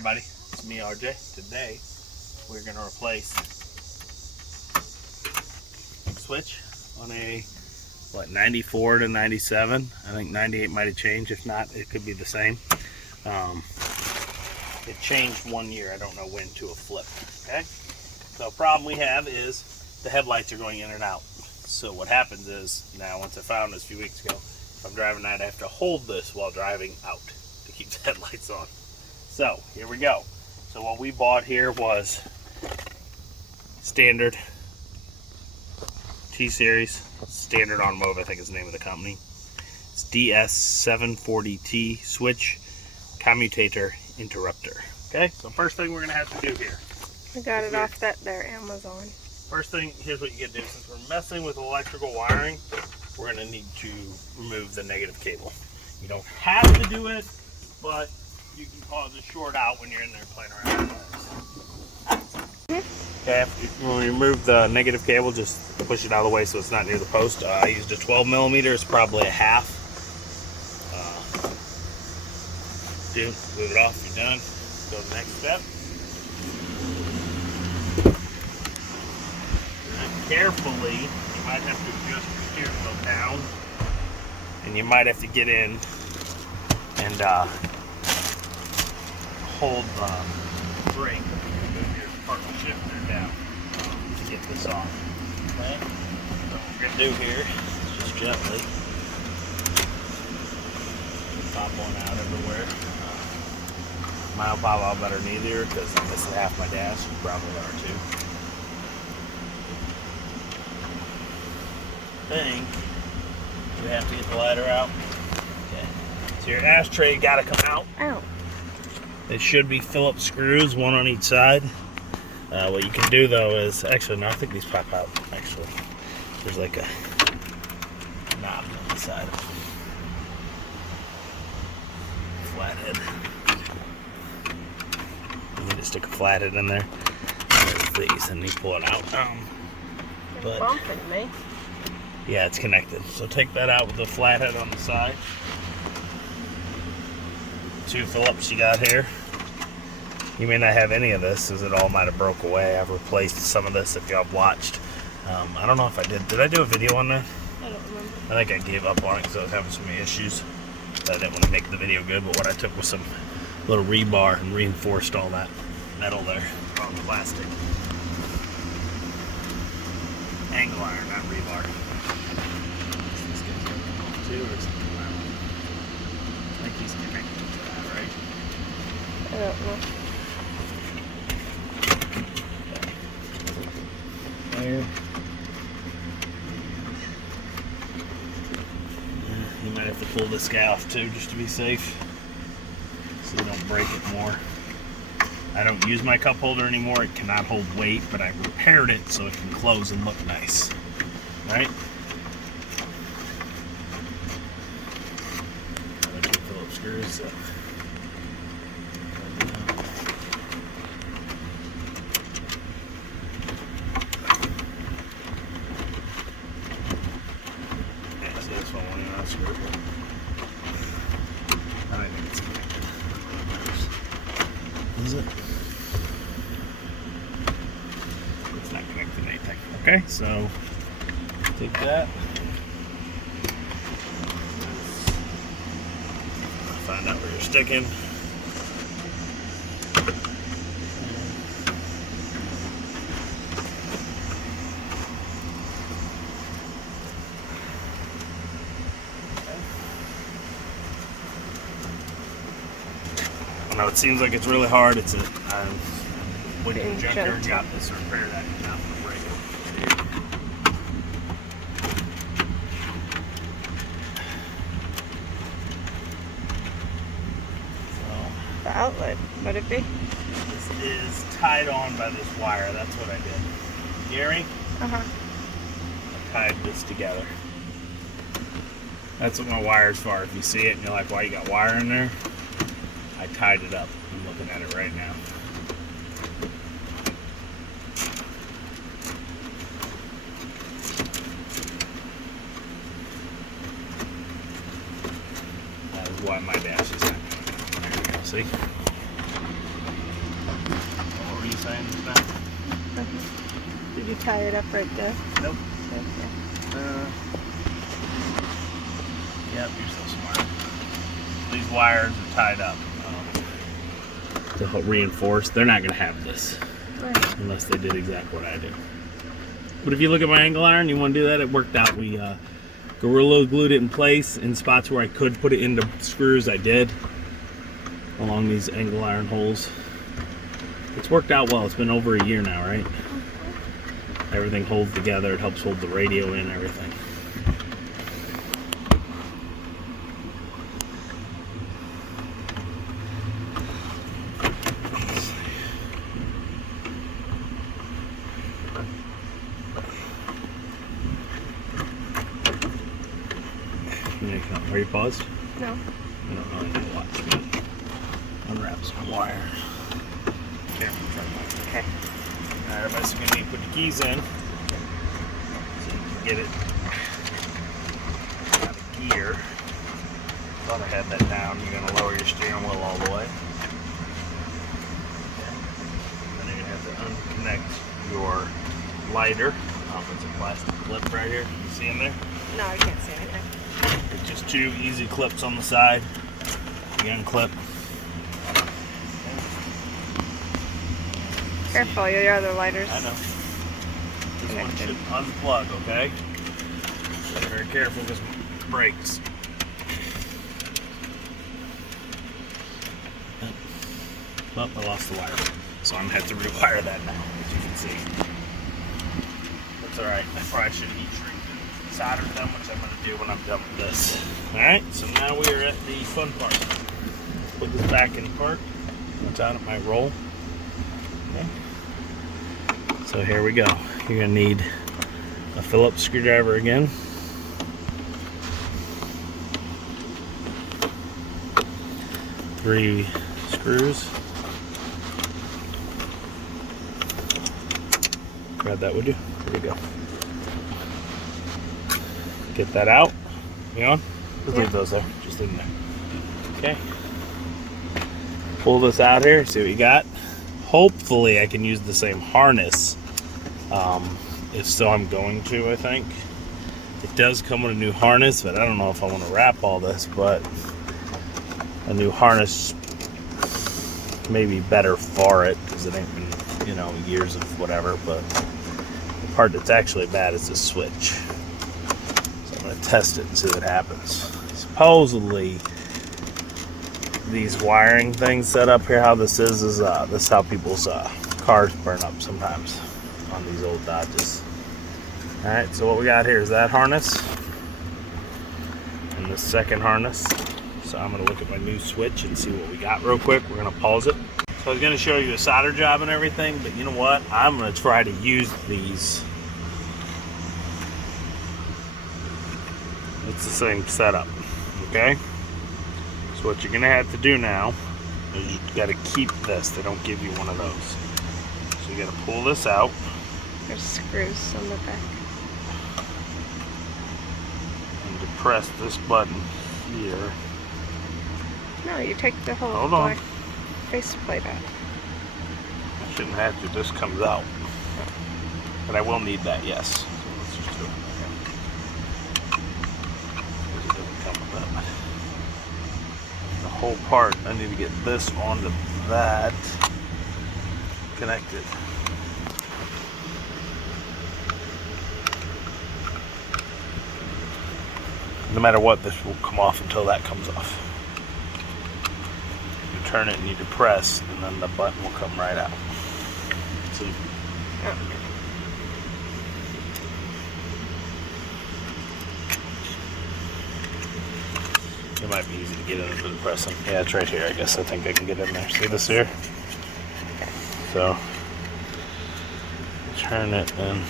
everybody, it's me RJ. Today we're going to replace switch on a 94 to 97. I think 98 might have changed. If not, it could be the same. It changed 1 year, I don't know when, to a flip. Okay, so the problem we have is the headlights are going in and out. So what happens is, now once I found this a few weeks ago, if I'm driving at night, I have to hold this while driving out to keep the headlights on. So here we go. So what we bought here was standard T-Series, Standard Automotive, I think is the name of the company. It's DS740T switch commutator interrupter. Okay, so first thing we're gonna have to do here. I got it off that there Amazon. First thing, here's what you get to do. Since we're messing with electrical wiring, we're gonna need to remove the negative cable. You don't have to do it, but you can cause a short out when you're in there playing around with wires. Okay, when we remove the negative cable, just push it out of the way so it's not near the post. I used a 12 millimeter, it's probably a half. Move it off, you're done. Go to the next step. Carefully, you might have to adjust your steering wheel down, and you might have to get in and hold the brake, move your partial shifter down to get this off. Okay? So what we're going to do here is just gently pop one out everywhere. Mine will pop out better than either because I'm missing half my dash. You probably are too. I think we have to get the lighter out. Okay. So your ashtray got to come out. Ow. It should be Phillips screws, one on each side. What you can do though is, actually no, I think these pop out. Actually, there's like a knob on the side of it. Flathead. You need to stick a flathead in there. There's these, and you pull it out. It's bumping me. Yeah, it's connected. So take that out with the flathead on the side. 2 Phillips you got here. You may not have any of this, as it all might have broke away. I've replaced some of this if y'all watched. I don't know if I did. Did I do a video on that? I don't remember. I think I gave up on it because I was having some issues. So I didn't want to make the video good, but what I took was some little rebar and reinforced all that metal there on the plastic. Angle iron, not rebar. This guy's got the bolt too, or something like that. I think he's connected to that, right? I don't know. There. You might have to pull this guy off too, just to be safe, so you don't break it more. I don't use my cup holder anymore. It cannot hold weight, but I repaired it so it can close and look nice. Right? Another 2 Phillips screws. So. Yeah, see this one in that screw. I think it's connected. Is it? It's not connected to anything. Okay, so take that. Find out where you're sticking. I know it seems like it's really hard. It's a when you junkyard got this to repair that, you're not gonna break it. So The outlet, would it be? this is tied on by this wire. That's what I did. You hear me? Uh-huh. I tied this together. That's what my wire's for. If you see it and you're like, why you got wire in there? I tied it up. I'm looking at it right now. That is why my dash is not. There you go, see? saying just now? Did you tie it up right there? Nope. Okay. Yep, you're so smart. These wires are tied up to help reinforce. They're not going to have this Right. unless they did exactly what I did. But if you look at my angle iron, you want to do that, it worked out. We Gorilla glued it in place in spots where I could put it into screws. I did along these angle iron holes. It's worked out well. It's been over a year now, right? Everything holds together. It helps hold the radio in, everything. Are you paused? No. I don't really need to watch. Unwrap some wire. Okay. Alright, everybody's going to need to put the keys in so you can get it out of gear. Thought I had that down. You're going to lower your steering wheel all the way. Okay. Then you're going to have to unconnect your lighter. It's a plastic clip right here. You see them there? No, I can't see anything. It's just two easy clips on the side. You unclip. Careful, your other lighters. I know. This one Connected. should unplug, okay? Be very careful because it breaks. Well, I lost the wire. So I'm going to have to rewire that now, as you can see. That's alright. I probably should heat shrink solder them, which I'm going to do when I'm done with this. Alright, so now we are at the fun part. Put this back in park. That's out of my roll. Okay. So here we go. You're going to need a Phillips screwdriver again. Three screws. Grab that, would you? There you go. Get that out. You on? Just leave those there. Just leave them there. Okay. Pull this out here. See what you got. Hopefully I can use the same harness. If so, I'm going to, I think. It does come with a new harness, but I don't know if I want to wrap all this, but a new harness may be better for it because it ain't been, you know, years of whatever, but the part that's actually bad is the switch. So I'm going to test it and see what happens. Supposedly, these wiring things set up here, how this is this is how people's cars burn up sometimes on these old Dodges. Alright, so what we got here is that harness and the second harness. So I'm going to look at my new switch and see what we got real quick. We're going to pause it. So I was going to show you a solder job and everything, but you know what? I'm going to try to use these. It's the same setup, okay? So what you're going to have to do now is you got to keep this. They don't give you one of those. So you got to pull this out. There's screws on the back. And depress this button here. No, you take the whole Hold on. black faceplate out. I shouldn't have to. This comes out. But I will need that, yes. So let's just do it. Because it doesn't come with that. The whole part, I need to get this onto that connected. No matter what, this will come off until that comes off. You turn it and you depress, and then the button will come right out. See? Oh. It might be easy to get into the pressing. Yeah, it's right here. I guess I think I can get in there. See this here? So turn it and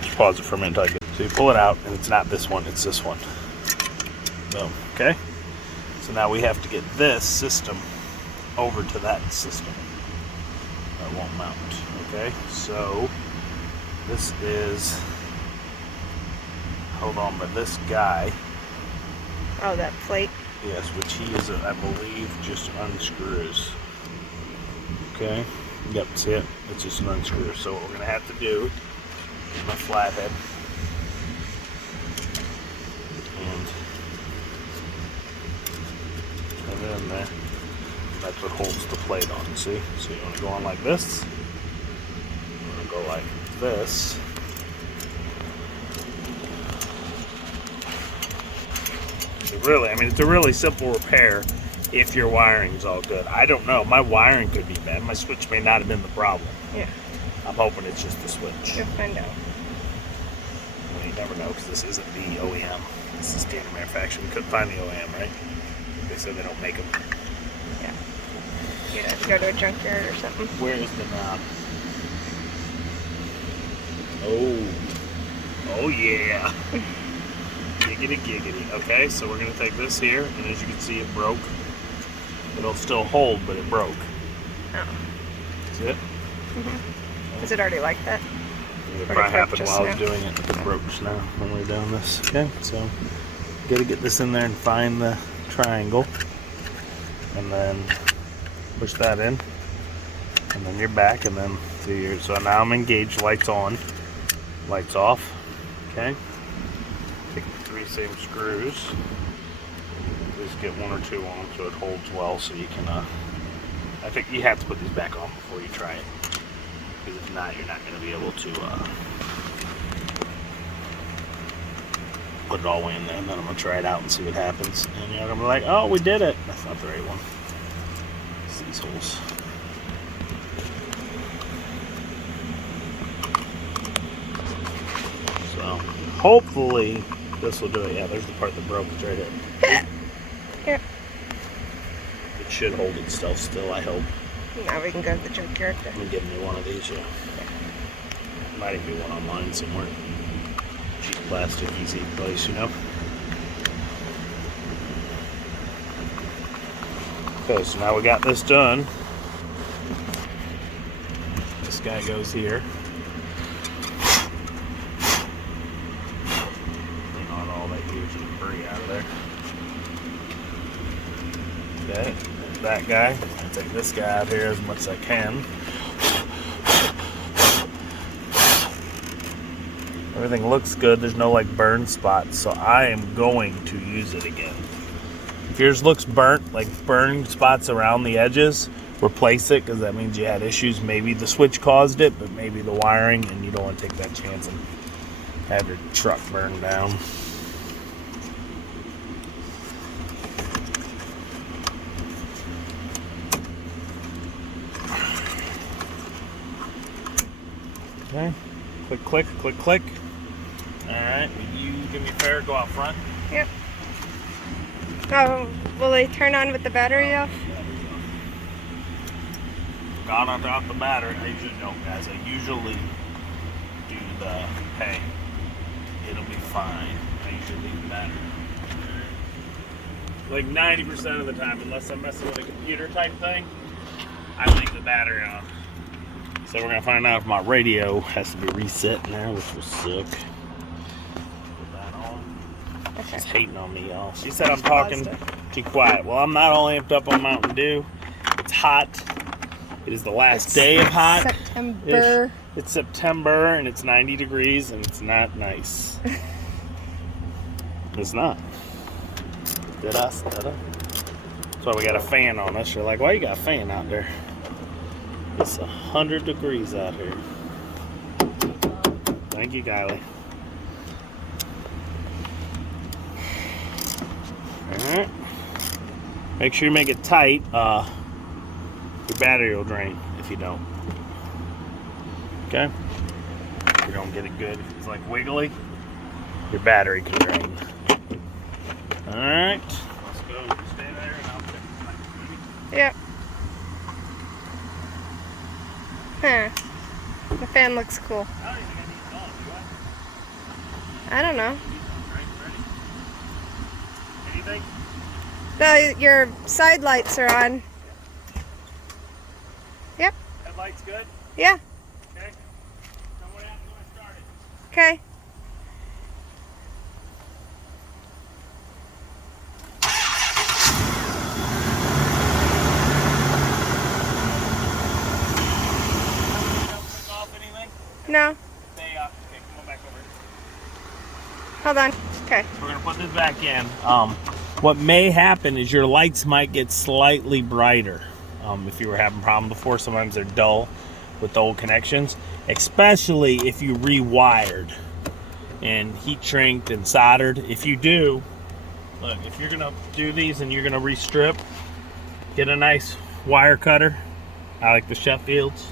just pause it for a minute until I get. So you pull it out, and it's not this one; it's this one. Boom. Okay. So now we have to get this system over to that system. That won't mount. Okay. So this is. Hold on, but this guy. Oh, that plate. Yes, which he is, I believe, just unscrews. Okay. Yep, see it? It's just an unscrew. So what we're going to have to do is my flathead. And put it in there. That's what holds the plate on, see? So you want to go on like this. You want to go like this. Really, I mean, it's a really simple repair if your wiring's all good. I don't know. My wiring could be bad. My switch may not have been the problem. Yeah. I'm hoping it's just the switch. You'll find out. Well, you never know because this isn't the OEM. This is standard manufacturing. We couldn't find the OEM, right? They said they don't make them. Yeah. You have to go to a junkyard or something. Where is the knob? Oh yeah. Giggity giggity. Okay, so we're going to take this here, and as you can see, it broke. It'll still hold, but it broke. Oh. See it? Mm-hmm. Is it already like that? It probably happened while I was doing it. It broke just now when we were doing this. Okay, so got to get this in there and find the triangle, and then push that in, and then you're back, and then do your. So now I'm engaged. Lights on, lights off. Okay. Take the 3 same screws. Just get 1 or 2 on so it holds well, so you can. I think you have to put these back on before you try it, because if not, you're not going to be able to put it all the way in there. And then I'm going to try it out and see what happens. And you're going to be like, "Oh, we did it." That's not the right one. It's these holes. So hopefully this will do it. Yeah, there's the part that broke. It's right here. Yep. It should hold itself still, I hope. Now we can go to the junkyard. I'm gonna give me one of these, yeah. Might even be one online somewhere. Cheap plastic, easy place, you know? Okay, so now we got this done. This guy goes here. Bring on all that huge debris out of there. Okay, that guy. I'll take this guy out here as much as I can. Everything looks good. There's no like burn spots, so I am going to use it again. If yours looks burnt, like burn spots around the edges, replace it, because that means you had issues. Maybe the switch caused it, but maybe the wiring, and you don't want to take that chance and have your truck burn down. Okay, click, click, click, click. All right, will you give me a pair? Go out front. Yep. Oh, will they turn on with the battery off? Got out the battery. I usually don't, guys. I usually do the, hey, it'll be fine. I usually leave the battery. Like 90% of the time, unless I'm messing with a computer type thing, I leave the battery on. So we're gonna find out if my radio has to be reset now, which will suck. Put that on. Okay. She's hating on me, y'all. She said I'm talking too quiet. Well, I'm not all amped up on Mountain Dew. It's hot. It is the last day of hot. September. It's September and it's 90 degrees and it's not nice. It's not. Did I? That's why we got a fan on us. You're like, why you got a fan out there? It's 100 degrees out here. Thank you, Kylie. Alright. Make sure you make it tight. Your battery will drain if you don't. Okay? If you don't get it good, if it's like wiggly, your battery can drain. Alright. Let's go. Stay there and I'll check. Yep. Huh. The fan looks cool. I don't know. Anything? No, your side lights are on. Yep. Headlights good? Yeah. Okay. Tell me what happened when I started. Okay. Hold on. Okay. We're gonna put this back in. What may happen is your lights might get slightly brighter. If you were having a problem before, sometimes they're dull with the old connections, especially if you rewired and heat shrinked and soldered. If you do, look, if you're gonna do these and you're gonna restrip, get a nice wire cutter. I like the Sheffields.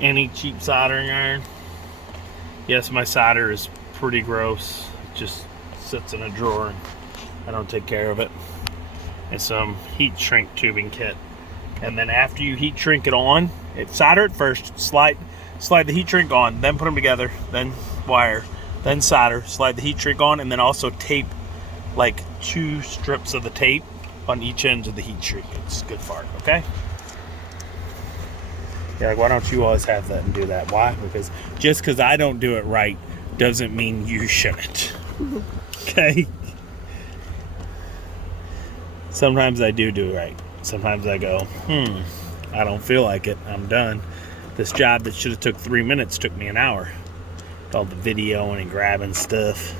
Any cheap soldering iron. Yes, my solder is pretty gross. It just sits in a drawer and I don't take care of it. And some heat shrink tubing kit. And then after you heat shrink it on, solder it first, slide the heat shrink on, then put them together, then wire, then solder, slide the heat shrink on, and then also tape like 2 strips of the tape on each end of the heat shrink. It's good fart, okay? Yeah, like, why don't you always have that and do that? Why? Because just because I don't do it right doesn't mean you shouldn't. Okay? Sometimes I do it right. Sometimes I go, I don't feel like it. I'm done. This job that should have took 3 minutes took me an hour. With all the videoing and grabbing stuff.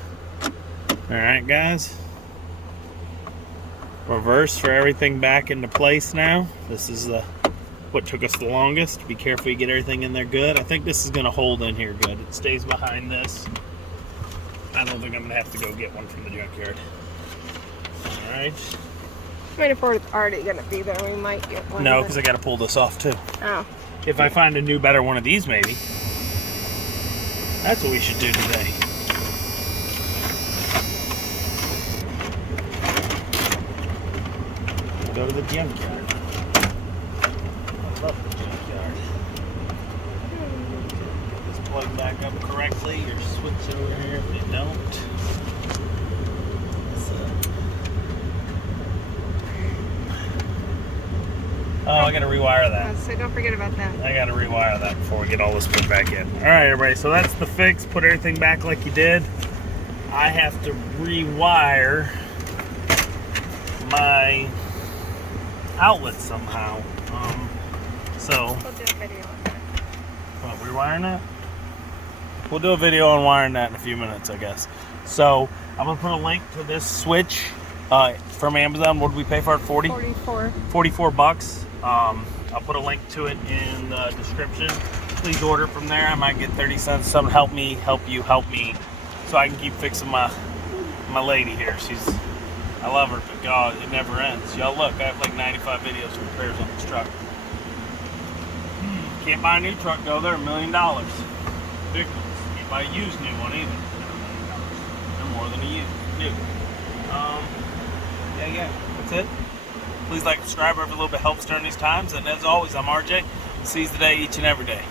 Alright, guys. Reverse for everything back into place now. This is what took us the longest. Be careful you get everything in there good. I think this is going to hold in here good. It stays behind this. I don't think I'm going to have to go get one from the junkyard. Alright. I mean, if we're already going to be there, we might get one. No, because I got to pull this off too. Oh. If I find a new, better one of these, maybe. That's what we should do today. Go to the junkyard. I love the junkyard. Get this plug back up correctly. Your switch over here if you don't. Oh, I gotta rewire that. So don't forget about that. I gotta rewire that before we get all this put back in. Alright, everybody, so that's the fix. Put everything back like you did. I have to rewire my outlet somehow. So We'll do a video on that. what, rewiring that? We'll do a video on wiring that in a few minutes, I guess. So I'm gonna put a link to this switch from Amazon. What did we pay for it? 44 bucks. I'll put a link to it in the description. Please order from there. I might get 30 cents. Something help me, help you, help me, so I can keep fixing my lady here. I love her, but God, it never ends. Y'all look, I have like 95 videos of repairs on this truck. Can't buy a new truck though, they're $1 million. Ridiculous. Can't buy a used new one either. They're $1 million. They're more than a used new. Yeah, that's it. Please like, subscribe, every little bit helps during these times. And as always, I'm RJ. Seize the day each and every day.